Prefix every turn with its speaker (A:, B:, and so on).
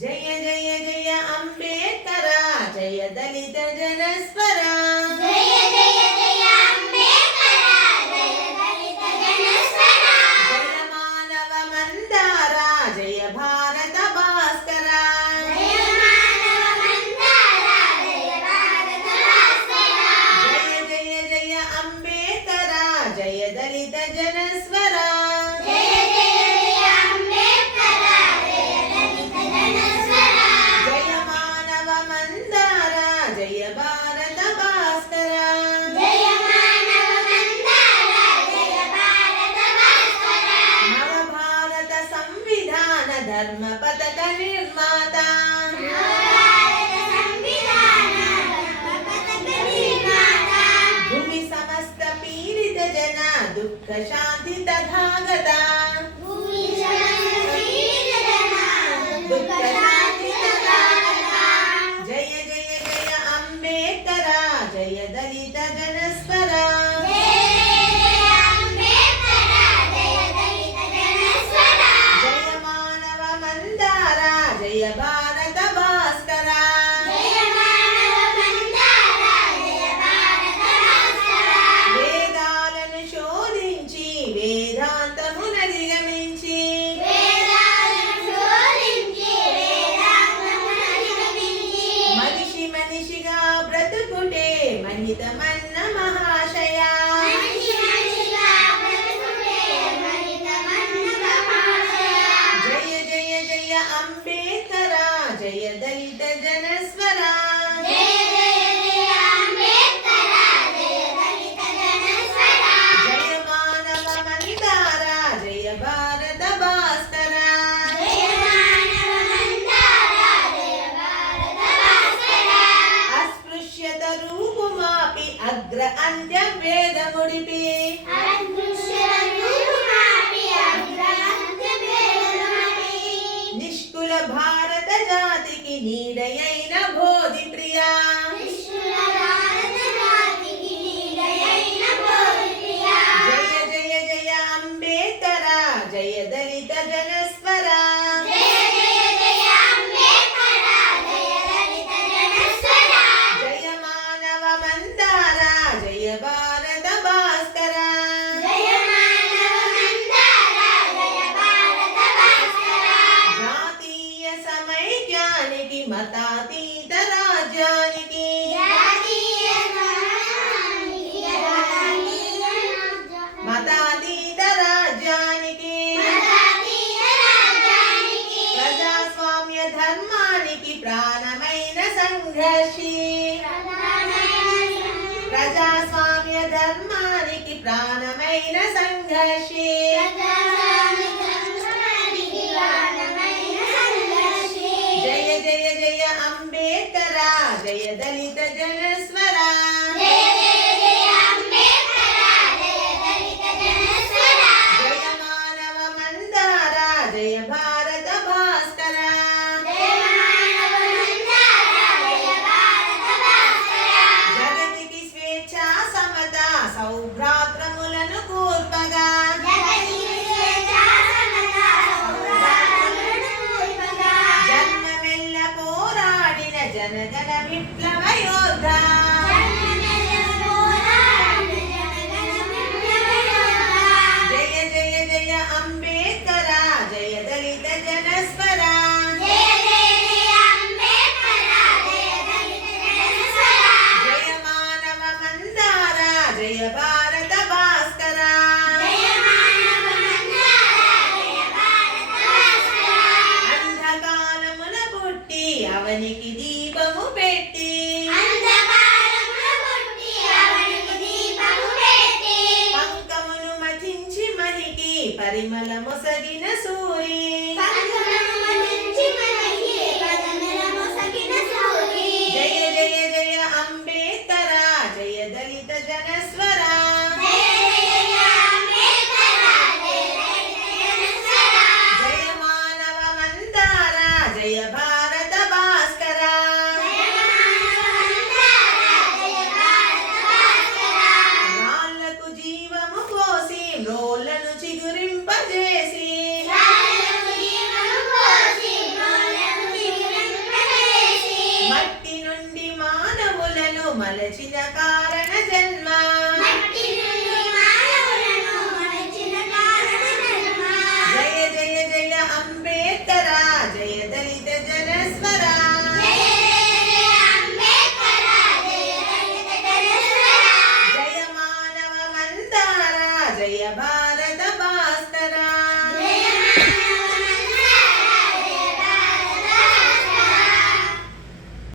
A: जय जय जय अम्बेकरा जय दलित जनस्परा ధర్మ పథక నిర్మాత భూమి సమస్త పీడిత జన దుఃఖ శాంతి తథాగతా మహితమన్న మహాశయా జయ జయ జయ అంబే మాపి అగ్ర అంత్య భేద ముడిపి నిష్కుల భారత జాతికి నీడయైన బోధి ప్రియా జయ జయ జయ అంబేద్కర జయ మతాతీత రాజ్యానికి మతాతీత రాజ్యానికి ప్రజాస్వామ్య ధర్మానికి ప్రాణమైన సంఘర్షి
B: ప్రజాస్వామ్య ధర్మానికి ప్రాణమైన సంఘర్షి
A: జయ దళిత జనస్వరా. Karima la mozarina suri. మలచిన కారణ జన్మ జయ జయ జయ అంబేద్కర జయ దళిత జనస్వరా